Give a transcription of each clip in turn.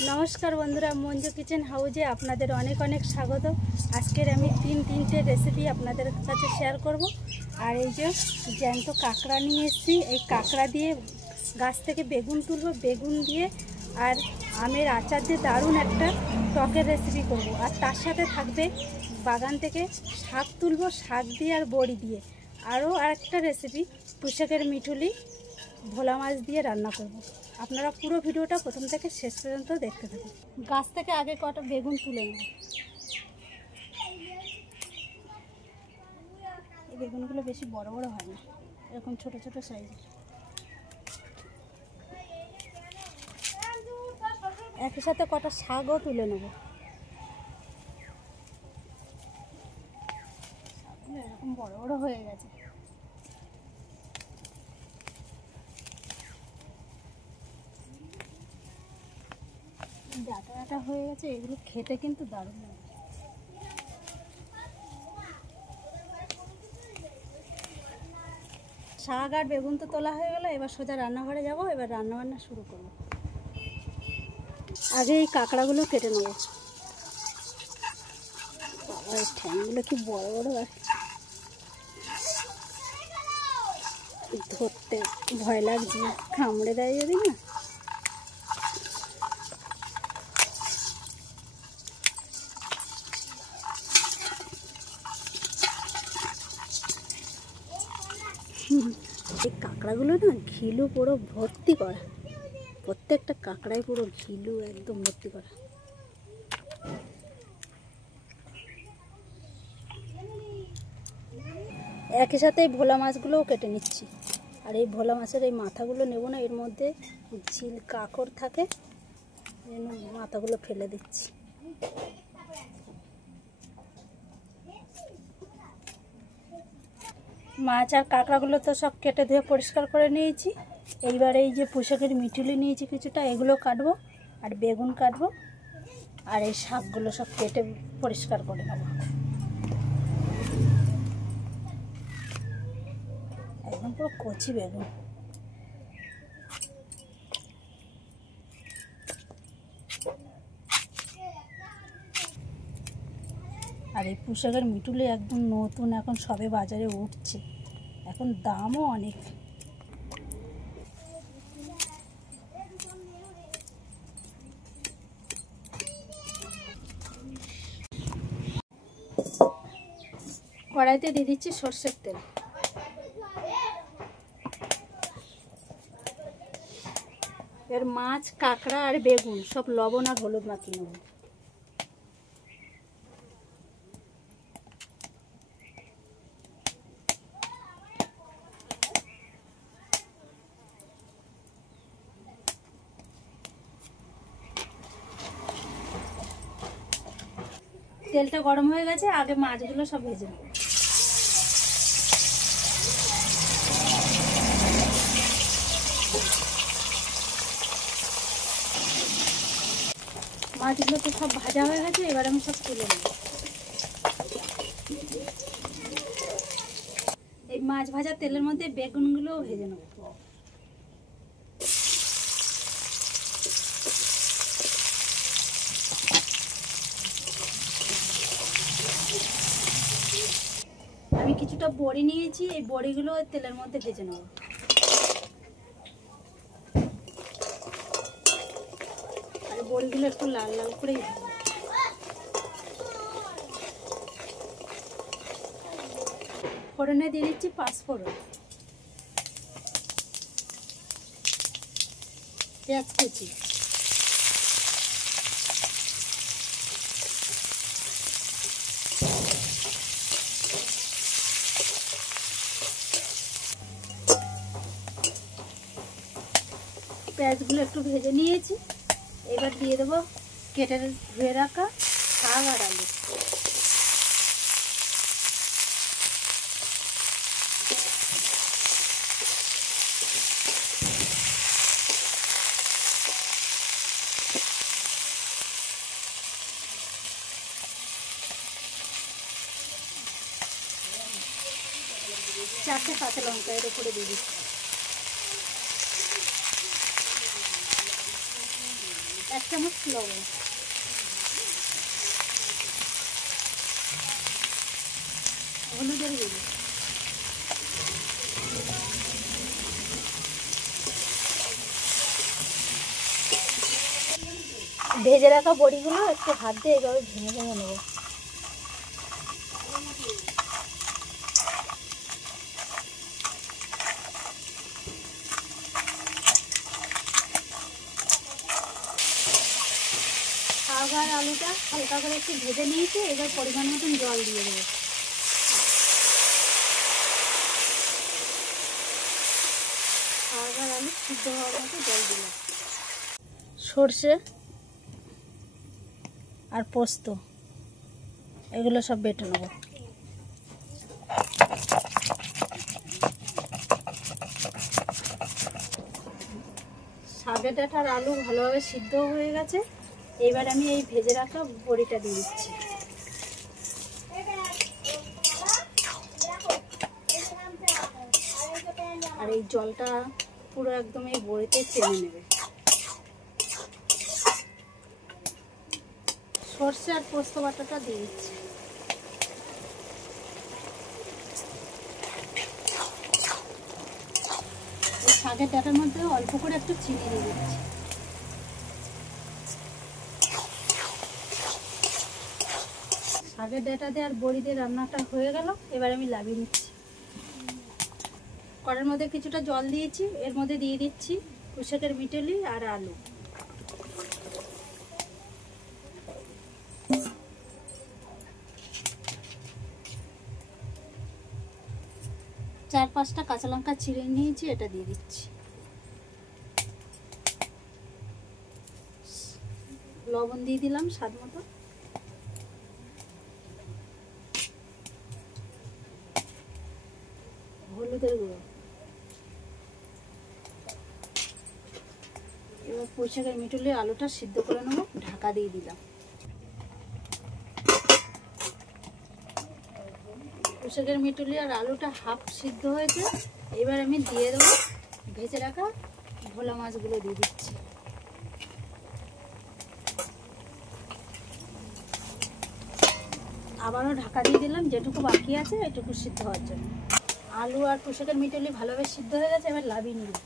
नमस्कार बंधुरा मंजू किचेन हाउजे आपनादेर अनेक अनेक स्वागत। आजकेर आमी तीनटे रेसिपि आपनादेर साथे शेयर करब। और এই যে জ্যান্ত কাঁকড়া নিয়ে এসেছি, এই কাঁকড়া দিয়ে গাছ থেকে বেগুন তুলব, বেগুন দিয়ে আর আমের আচার দিয়ে দারুণ একটা টকের রেসিপি করব। আর তার সাথে থাকবে বাগান থেকে শাক তুলব, শাক দিয়ে আর বড়ি দিয়ে। আরও আরেকটা রেসিপি পুঁইশাকের মিঠুলি ভোলা মাছ দিয়ে রান্না করব। আপনারা পুরো ভিডিওটা প্রথম থেকে শেষ পর্যন্ত দেখতে থাকুন। গাছ থেকে আগে কটা বেগুন তুলে নেব। এই বেগুনগুলো বেশি বড় বড় হয় না, এরকম ছোট ছোট সাইজ। একই সাথে কটা শাকও তুলে নেব। শাকগুলো এরকম বড় বড় হয়ে গেছে। ডাটা ডাটা হয়ে গেছে, এগুলো খেতে কিন্তু দারুণ লাগে। শাক আর বেগুন তো তোলা হয়ে গেল, এবার সোজা রান্নাঘরে যাব। এবার রান্নাবান্না শুরু করব। আগে এই কাঁকড়াগুলো কেটে নেব। বাবা, এই ঠ্যাংগুলো কি বড় বড় আছে, ধরতে ভয় লাগছে, কামড়ে দেয় যদি না। এই কাঁকড়াগুলো না ঘিলু পুরো ভর্তি করা, প্রত্যেকটা কাঁকড়ায় পুরো ঘিলু একদম ভর্তি করা। একই সাথে এই ভোলা মাছগুলোও কেটে নিচ্ছি। আর এই ভোলা মাছের এই মাথাগুলো নেব না, এর মধ্যে ঝিল কাঁকড় থাকে, মাথাগুলো ফেলে দিচ্ছি। মাছ আর কাঁকড়াগুলো তো সব কেটে ধুয়ে পরিষ্কার করে নিয়েছি। এইবার এই যে পুঁইশাকের মিঠুলি নিয়েছি কিছুটা, এগুলো কাটবো। আর বেগুন কাটবো। আর এই শাকগুলো সব কেটে পরিষ্কার করে নেব। একদম পুরো কচি বেগুন। আর এই পুঁইশাকের মিঠুলি একদম নতুন, এখন সবে বাজারে উঠছে, এখন দামও অনেক। কড়াইতে দিয়ে দিচ্ছি সর্ষের তেল। এর মাছ, কাঁকড়া আর বেগুন সব লবণ আর হলুদ মাখিয়ে নেব। তেলটা গরম হয়ে গেছে, আগে মাছগুলো সব ভেজে নেব। মাছগুলো তো সব ভাজা হয়ে গেছে, এবার আমি সব তুলে নেব। এই মাছ ভাজা তেলের মধ্যে বেগুনগুলোও ভেজে নেব। আমি কিছুটা বড়ি নিয়েছি, এই বড়িগুলো তেলের মধ্যে ভেজে নেব। আর বড়িগুলো একটু লাল লাল করেই ভাজবো। ফোড়নে দিয়ে দিচ্ছি পাঁচফোড়ন, পেঁয়াজ কুচি, পেঁয়াজগুলো একটু ভেজে নিয়েছি। এবার দিয়ে দেবো কেটে ধুয়ে রাখা শাক আর আলু। চারটে কাঁচা লঙ্কা এর উপরে দিয়ে দিচ্ছি। 1 চামচ লবণ, হলুদের গুঁড়ো, ভেজে রাখা বড়িগুলো একটু হাত দিয়ে এইভাবে ভেঙে ভেঙে নেব। আবার আলুটা হালকা করে একটু ভেজে নিয়েছি, এবার পরিমাণ মতন জল দিয়ে দেবো। আবার আলু সিদ্ধ হওয়ার মতো জল দিলাম। সর্ষে আর পোস্ত এগুলো সব বেটে নেব। শাকের ডাঁটা আর আলু ভালোভাবে সিদ্ধ হয়ে গেছে, এবার আমি এই ভেজে রাখা বড়িটা দিয়ে দিচ্ছি। আর এই জলটা পুরো একদম এই বড়িতে টেনে নেবে। সর্ষে আর পোস্ত বাটাটা দিয়ে দিচ্ছি। এই শাকের ডাঁটার মধ্যে অল্প করে একটু চিনি দিয়ে দিচ্ছি। শাকের ডাঁটা দিয়ে আর বড়ি দিয়ে রান্নাটা হয়ে গেল, এবার আমি লাভিয়ে নিচ্ছি। কড়াইয়ের মধ্যে কিছুটা জল দিয়েছি, এর মধ্যে দিয়ে দিচ্ছি পুঁইশাকের মিটলি আর আলু। চার পাঁচটা কাঁচা লঙ্কা চিড়ে নিয়েছি, এটা দিয়ে দিচ্ছি। লবণ দিয়ে দিলাম স্বাদ মতো। হলুদের গুঁড়ো। এবার পুঁইশাকের মিটুলি আলুটা সিদ্ধ করে নেবো, ঢাকা দিয়ে দিলাম। পুঁইশাকের মিটুলি আর আলুটা হাফ সিদ্ধ হয়েছে, এবার আমি দিয়ে দেবো ভেজে রাখা ভোলা মাছগুলো দিয়ে দিচ্ছি। আবারও ঢাকা দিয়ে দিলাম, যেটুকু বাকি আছে এটুকু সিদ্ধ হওয়ার জন্য। আলু আর পুঁইশাকের মিটুলি ভালোভাবে সিদ্ধ হয়ে গেছে, এবার লাভিয়ে নিলাম।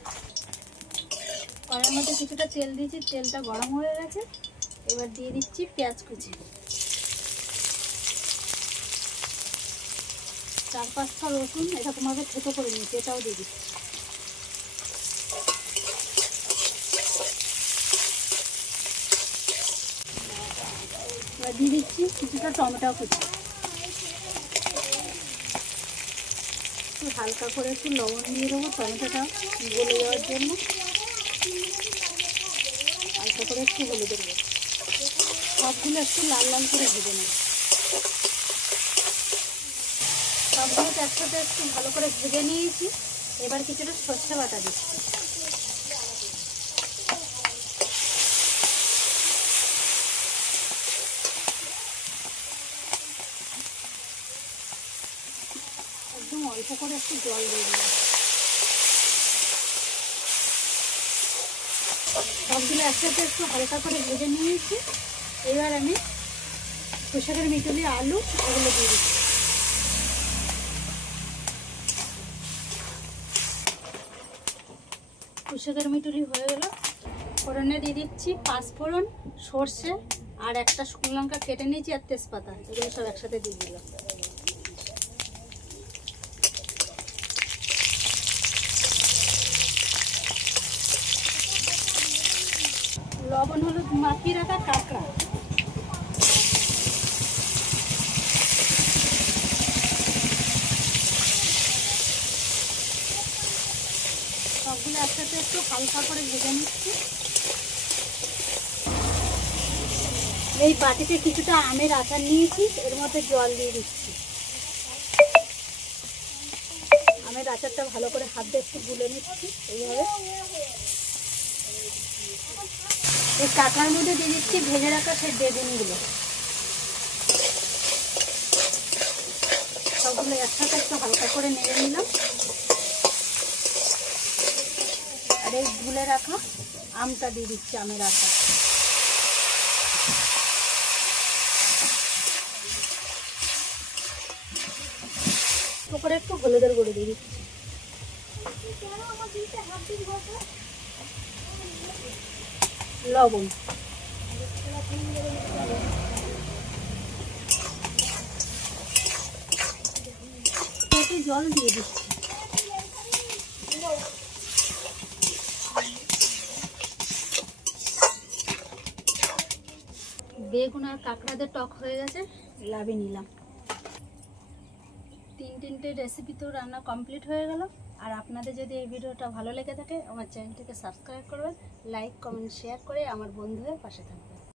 কড়াইয়ের মধ্যে কিছুটা তেল দিয়েছি, তেলটা গরম হয়ে গেছে, এবার দিয়ে দিচ্ছি পেঁয়াজ কুচি। 4-5টা রসুন এরকমভাবে থেতো করে নিয়েছি, এটাও দিয়ে দিচ্ছি। এবার দিয়ে দিচ্ছি কিছুটা টমেটো কুচি। একটু হালকা করে একটু লবণ দিয়ে দেবো টমেটোটা গলে যাওয়ার জন্য। হালকা করে একটু হলুদের গুঁড়ো। সবগুলো একটু লাল লাল করে ভেজে নেব। সবগুলোকে একসাথে একটু ভালো করে ভেজে নিয়েছি, এবার কিছুটা সর্ষে বাটা দিচ্ছি। একদম অল্প করে একটু জল দিয়ে দিলাম। সবগুলো একসাথে একটু হালকা করে ভেজে নিয়েছি, এবার আমি পুঁইশাকের মিটুলি আলু এগুলো দিয়ে দিচ্ছি। পুঁইশাকের মিটুলি হয়ে গেল, ফোড়নে দিয়ে দিচ্ছি পাঁচফোড়ন, সর্ষে আর একটা শুকনো লঙ্কা কেটে নিয়েছি আর তেজপাতা, এগুলো সব একসাথে দিয়ে দিলাম। লবণ হলুদ মাখিয়ে রাখা কাঁকড়া, সবগুলো একসাথে একটু হালকা করে ভেজে নিচ্ছি। এই বাটিতে কিছুটা আমের আচার নিয়েছি, এর মধ্যে জল দিয়ে দিচ্ছি। আমের আচারটা ভালো করে হাত দিয়ে একটু গুলে নিচ্ছি এইভাবে। এই কাঁকড়ার মধ্যে দিয়ে দিচ্ছি ভেজে রাখা সেই বেগুনগুলো। সবগুলো একসাথে একটু হালকা করে নেড়ে নিলাম। আর এই গুলে রাখা আমটা দিয়ে দিচ্ছি, আমের আচার। করে একটু হলুদের গুঁড়ো দিয়ে দিচ্ছি। লবণ, জল দিয়ে দিচ্ছি। বেগুন আর কাঁকড়াদের টক হয়ে গেছে, লাভিয়ে নিলাম। তিনটে রেসিপি তো রান্না কমপ্লিট হয়ে গেল। আর আপনাদের যদি এই ভিডিওটা ভালো লেগে থাকে আমার চ্যানেলটিকে সাবস্ক্রাইব করবেন, লাইক কমেন্ট শেয়ার করে আমার বন্ধুদের পাশে থাকবেন।